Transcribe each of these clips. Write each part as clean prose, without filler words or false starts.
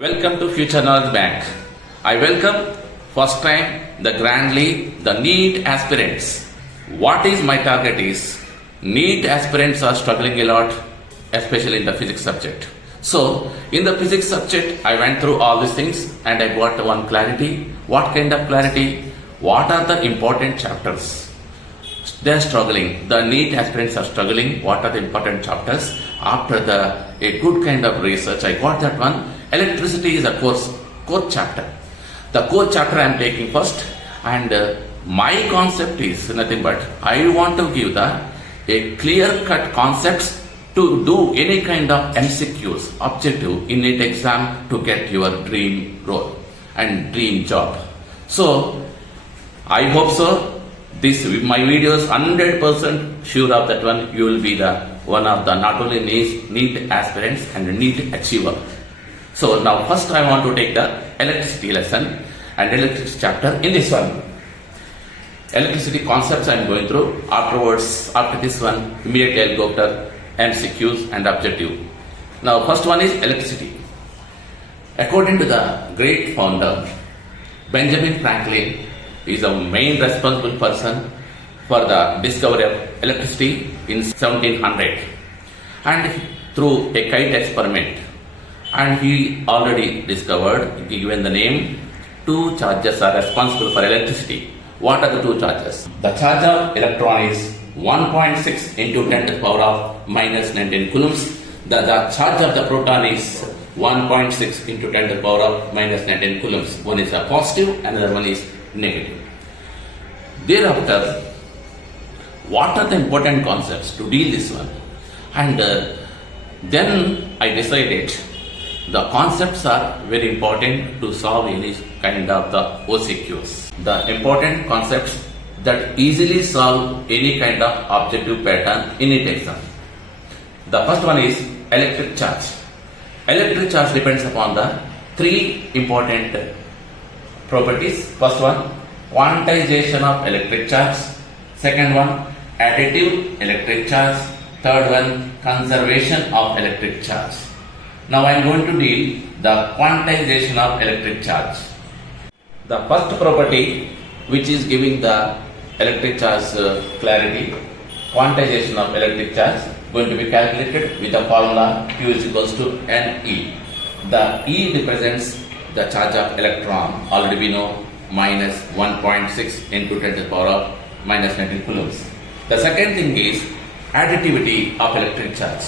Welcome to Future Knowledge Bank. I welcome first time the grandly the NEET aspirants. What is my target is NEET aspirants are struggling a lot, especially in the physics subject. So in the physics subject, I went through all these things and I got one clarity. What kind of clarity? What are the important chapters? They are struggling. The NEET aspirants are struggling. What are the important chapters? After a good kind of research, I got that one. Electricity is a core chapter. The core chapter I am taking first, and my concept is nothing but I want to give a clear-cut concepts to do any kind of MCQs, objective in NEET exam to get your dream role and dream job. So I hope so. My videos 100% sure of that one. You will be the one of the not only NEET aspirants and NEET achiever. So now first I want to take the electricity lesson and electricity chapter in this one. Electricity concepts I am going through. Afterwards, after this one, immediately I will go after MCQs and objective. Now first one is electricity. According to the great founder, Benjamin Franklin is the main responsible person for the discovery of electricity in 1700, and through a kite experiment, and he already discovered, given the name, two charges are responsible for electricity. What are the two charges? The charge of electron is 1.6 into 10 to the power of minus 19 coulombs. The charge of the proton is 1.6 into 10 to the power of minus 19 coulombs. One is a positive, another one is negative. Thereafter, what are the important concepts to deal this one? And then I decided the concepts are very important to solve any kind of the OCQs. The important concepts that easily solve any kind of objective pattern in NEET exam. The first one is electric charge. Electric charge depends upon the three important properties. First one, quantization of electric charge. Second one, additive electric charge. Third one, conservation of electric charge. Now I am going to deal the quantization of electric charge. The first property which is giving the electric charge clarity, quantization of electric charge, going to be calculated with the formula Q is equals to NE. The E represents the charge of electron, already we know, minus 1.6 into 10 to the power of minus 19 coulombs. The second thing is additivity of electric charge.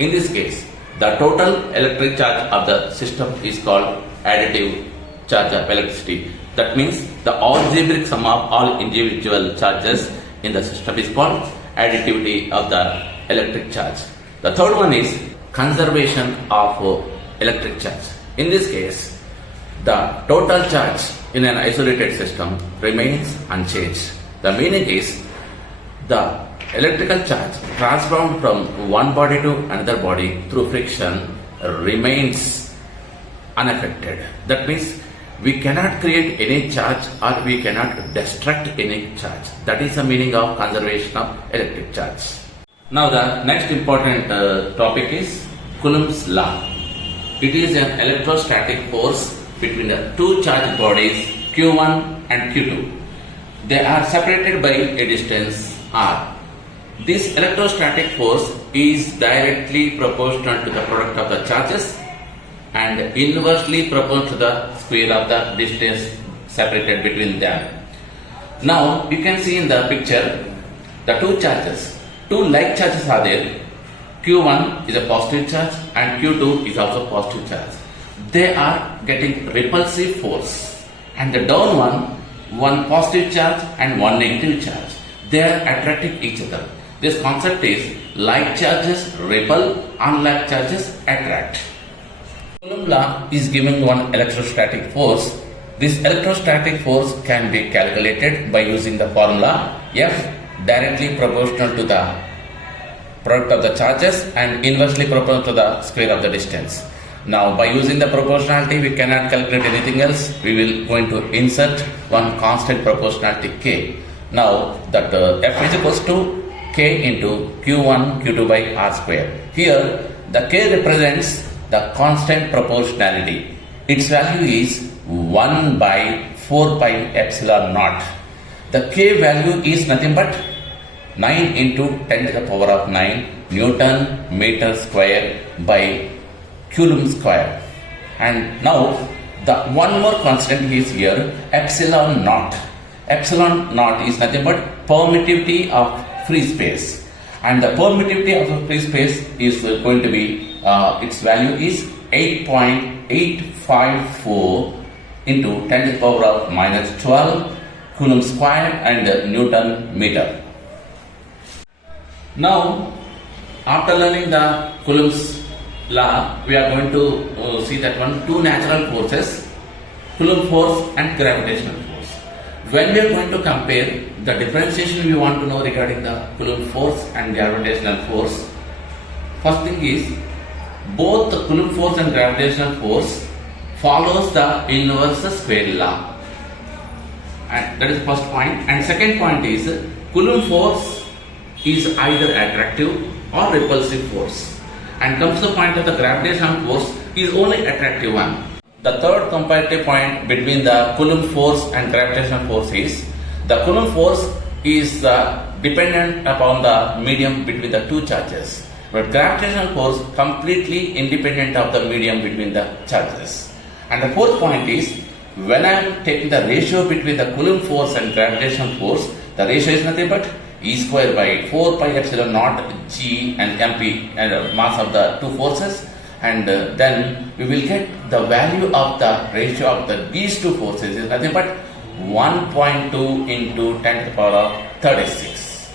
In this case, the total electric charge of the system is called additive charge of electricity. That means the algebraic sum of all individual charges in the system is called additivity of the electric charge. The third one is conservation of electric charge. In this case, the total charge in an isolated system remains unchanged. The meaning is the electrical charge transformed from one body to another body through friction remains unaffected. That means we cannot create any charge or we cannot destruct any charge. That is the meaning of conservation of electric charge. Now the next important topic is Coulombs Law. It is an electrostatic force between the two charged bodies Q1 and Q2. They are separated by a distance r. This electrostatic force is directly proportional to the product of the charges and inversely proportional to the square of the distance separated between them. Now you can see in the picture the two charges. Two like charges are there. Q1 is a positive charge and Q2 is also positive charge. They are getting repulsive force, and the down one positive charge and one negative charge. They are attracting each other. This concept is like charges repel, unlike charges attract. Coulombs law is giving one electrostatic force. This electrostatic force can be calculated by using the formula F directly proportional to the product of the charges and inversely proportional to the square of the distance. Now by using the proportionality we cannot calculate anything else. We will going to insert one constant proportionality K. Now that F is equals to K into Q1 Q2 by R square. Here the K represents the constant proportionality. its value is 1 by 4 pi epsilon naught. The K value is nothing but 9 into 10 to the power of 9 Newton meter square by Coulomb square. And now the one more constant is here, epsilon naught. Epsilon naught is nothing but permittivity of free space. And the permittivity of a free space is going to be, its value is 8.854 into 10 to the power of minus 12 Coulomb square and Newton meter. Now, after learning the Coulombs law, we are going to see that one, two natural forces, Coulomb force and gravitational force. When we are going to compare the differentiation we want to know regarding the Coulomb force and gravitational force, first thing is, both the Coulomb force and gravitational force follows the inverse square law. And that is first point. And second point is, Coulomb force is either attractive or repulsive force. And comes to the point of the gravitational force is only attractive one. The third comparative point between the Coulomb force and gravitational force is, the Coulomb force is dependent upon the medium between the two charges, but gravitational force completely independent of the medium between the charges. And the fourth point is, when I am taking the ratio between the Coulomb force and gravitational force, the ratio is nothing but E square by 4 pi epsilon naught G and MP and mass of the two forces, and then we will get the value of the ratio of these two forces is nothing but 1.2 into 10 to the power of 36.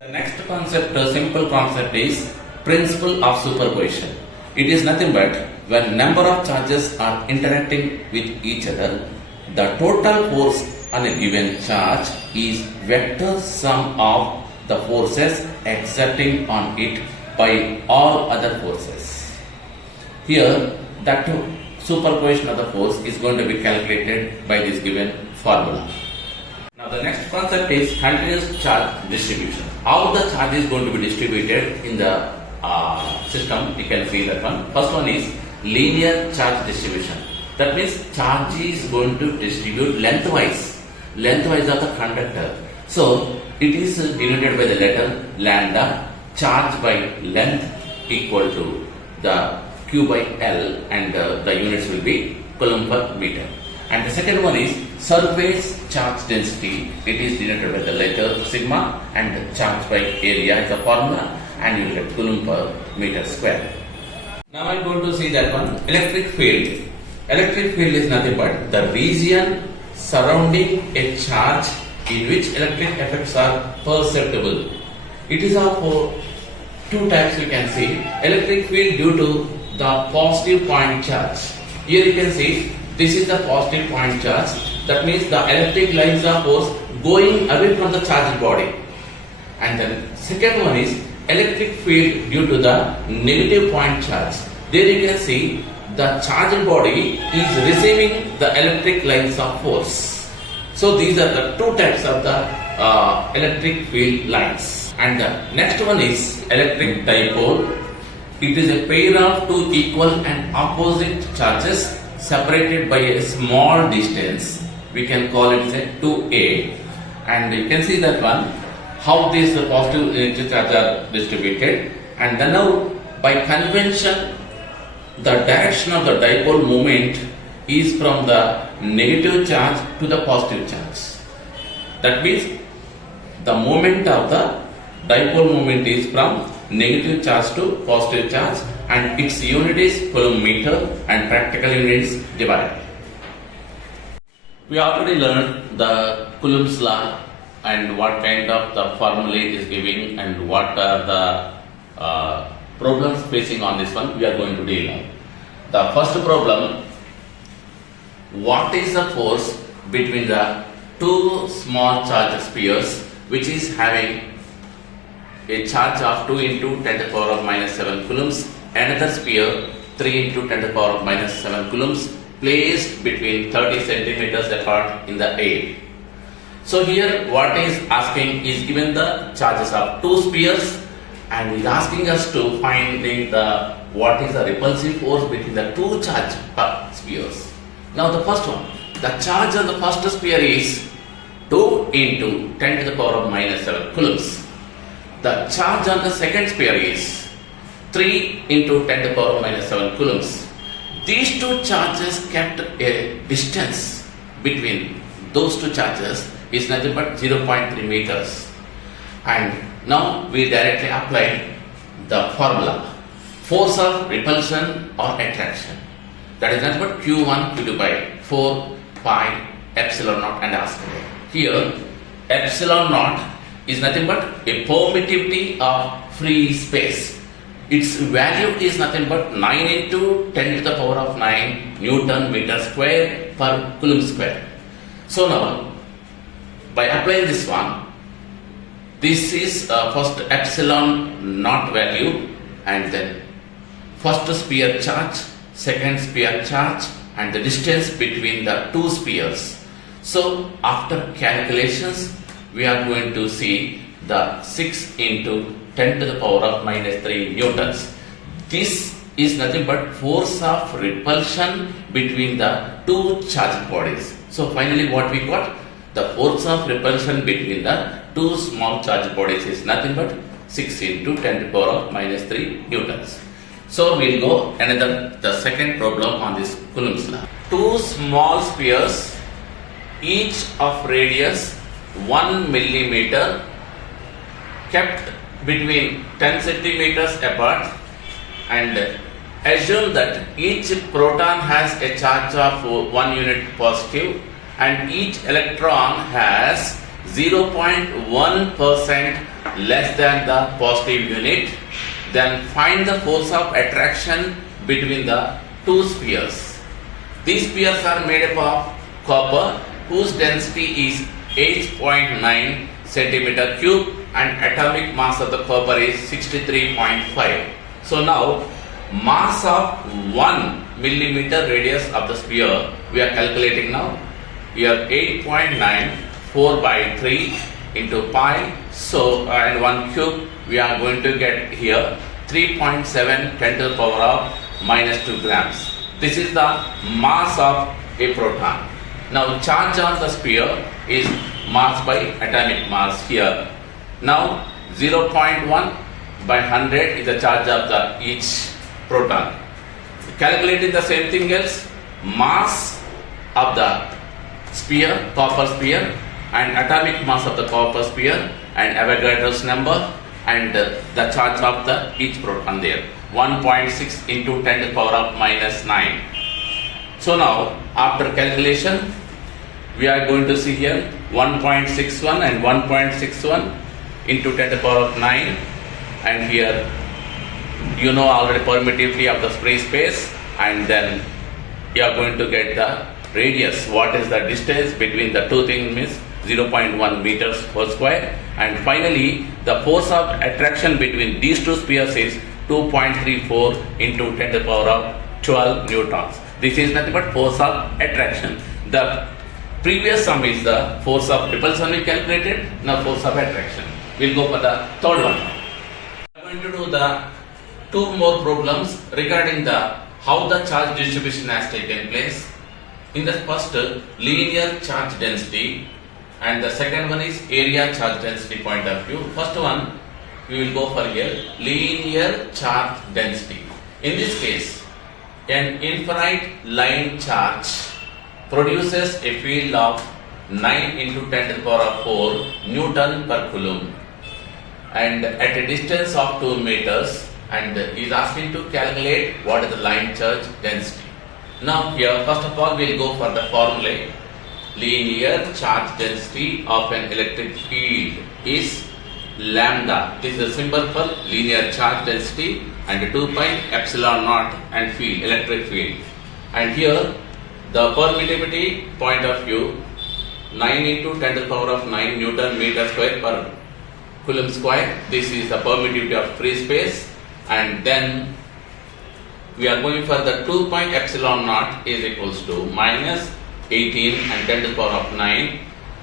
The next concept, simple concept, is principle of superposition. It is nothing but when number of charges are interacting with each other, the total force on a given charge is vector sum of the forces exerting on it by all other forces. Here, that superposition of the force is going to be calculated by this given formula. Now the next concept is continuous charge distribution. How the charge is going to be distributed in the system, you can see that one. First one is linear charge distribution. That means charge is going to distribute lengthwise of the conductor. So it is denoted by the letter lambda, charge by length equal to the Q by L, and the units will be Coulomb per meter. And the second one is surface charge density. It is denoted by the letter sigma, and charge by area is the formula, and you will get Coulomb per meter square. Now I am going to see that one, electric field. Electric field is nothing but the region surrounding a charge in which electric effects are perceptible. It is of two types you can see. Electric field due to the positive point charge. Here you can see this is the positive point charge. That means the electric lines of force going away from the charged body. And then second one is electric field due to the negative point charge. There you can see the charged body is receiving the electric lines of force. So these are the two types of the electric field lines. And the next one is electric dipole. It is a pair of two equal and opposite charges separated by a small distance. We can call it as a 2A. And you can see that one, how these positive charges are distributed. And then now by convention, the direction of the dipole moment is from the negative charge to the positive charge. That means the moment of the dipole moment is from negative charge to positive charge, and its unit is Coulomb meter, and practical unit is divide. We already learned the Coulombs law and what kind of the formula it is giving and what are the problems facing on this one. We are going to deal now. The first problem, what is the force between the two small charge spheres which is having a charge of 2 into 10 to the power of minus 7 coulombs, another sphere 3 into 10 to the power of minus 7 coulombs placed between 30 centimeters apart in the air. So here what is asking is given the charges of two spheres and is asking us to find what is the repulsive force between the two charge spheres. Now the first one, the charge on the first sphere is 2 into 10 to the power of minus 7 coulombs. The charge on the second sphere is 3 into 10 to the power of minus 7 coulombs. These two charges kept a distance between those two charges is nothing but 0.3 meters. And now we directly apply the formula, force of repulsion or attraction. That is nothing but Q1 Q2 by 4 pi epsilon naught and r square. Here epsilon naught is nothing but a permittivity of free space. Its value is nothing but 9 into 10 to the power of 9 Newton meter square per Coulomb square. So now by applying this one, this is first epsilon naught value, and then first sphere charge, second sphere charge, and the distance between the two spheres. So after calculations, we are going to see the 6 into 10 to the power of minus 3 newtons. This is nothing but force of repulsion between the two charged bodies. So finally what we got? The force of repulsion between the two small charged bodies is nothing but 6 into 10 to the power of minus 3 newtons. So we'll go the second problem on this Coulombs law. Two small spheres, each of radius 1 millimeter, kept between 10 centimeters apart, and assume that each proton has a charge of 1 unit positive and each electron has 0.1% less than the positive unit. Then find the force of attraction between the two spheres. These spheres are made up of copper, whose density is 8.9 centimeter cube, and atomic mass of the copper is 63.5. So now mass of 1 millimeter radius of the sphere we are calculating now. Here 8.9 4 by 3 into pi, so and 1 cube, we are going to get here 3.7 10 to the power of minus 2 grams. This is the mass of a proton. Now charge on the sphere is mass by atomic mass here. Now 0.1 by 100 is the charge of each proton. Calculating the same thing else, mass of the sphere, copper sphere, and atomic mass of the copper sphere, and Avogadro's number, and the charge of each proton there, 1.6 into 10 to the power of minus 9. So now after calculation, we are going to see here 1.61 and 1.61 into 10 to the power of 9, and here you know already permittivity of the free space, and then you are going to get the radius, what is the distance between the two things, means 0.1 meters per square, and finally the force of attraction between these two spheres is 2.34 into 10 to the power of 12 newtons. This is nothing but force of attraction. The previous sum is the force of repulsion we calculated, now force of attraction. We'll go for the third one. I'm going to do the two more problems regarding how the charge distribution has taken place. In the first, linear charge density, and the second one is area charge density point of view. First one we will go for here, linear charge density. In this case, an infinite line charge produces a field of 9 into 10 to the power of 4 Newton per Coulomb, and at a distance of 2 meters, and is asking to calculate what is the line charge density. Now here first of all we will go for the formula. Linear charge density of an electric field is lambda. This is a symbol for linear charge density, and 2 pi epsilon naught and field, electric field. And here the permittivity point of view, 9 into 10 to the power of 9 Newton meter square per Coulomb square. This is the permittivity of free space, and then we are going for the 2 pi epsilon naught is equals to minus 18 and 10 to the power of 9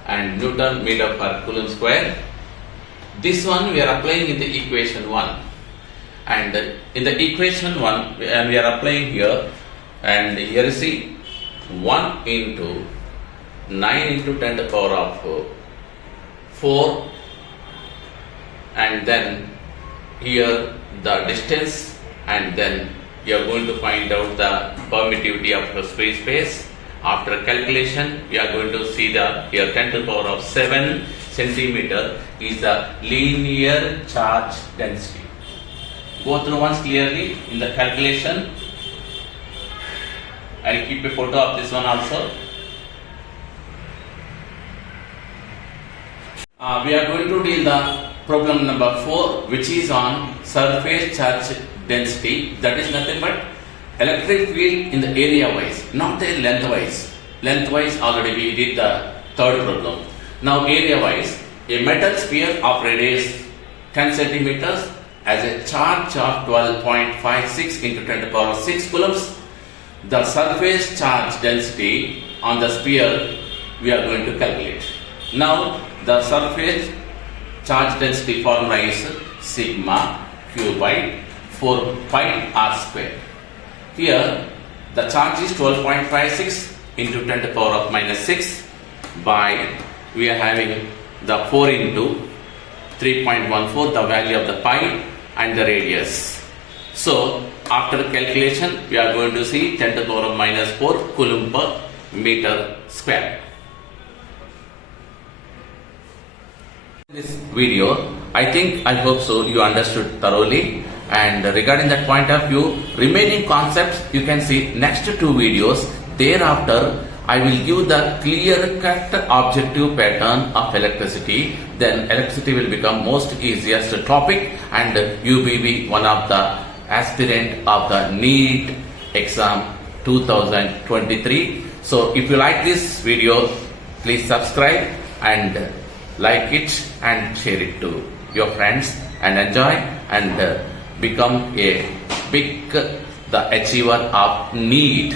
and Newton meter per Coulomb square. This one we are applying in the equation 1. And in the equation 1, and we are applying here, and here you see 1 into 9 into 10 to the power of 4, and then here the distance, and then you are going to find out the permittivity of the free space. After calculation, we are going to see the here 10 to the power of 7 centimeter is the linear charge density. Go through once clearly in the calculation. I will keep a photo of this one also. We are going to deal the problem number 4, which is on surface charge density. That is nothing but electric field in the area wise, not the length wise. Length wise already we did the third problem. Now area wise, a metal sphere of radius 10 centimeters has a charge of 12.56 into 10 to the power of 6 coulombs. The surface charge density on the sphere we are going to calculate. Now the surface charge density formula is sigma q by 4 pi r square. Here the charge is 12.56 into 10 to the power of minus 6 by, we are having the 4 into 3.14, the value of the pi and the radius. So after calculation, we are going to see 10 to the power of minus 4 coulomb per meter square. This video, I hope so you understood thoroughly, and regarding that point of view, remaining concepts you can see next 2 videos. Thereafter I will give the clear-cut objective pattern of electricity. Then electricity will become most easiest topic, and you will be one of the aspirant of the NEET exam 2023. So if you like this video, please subscribe and like it and share it to your friends, and enjoy and become a big the achiever of NEET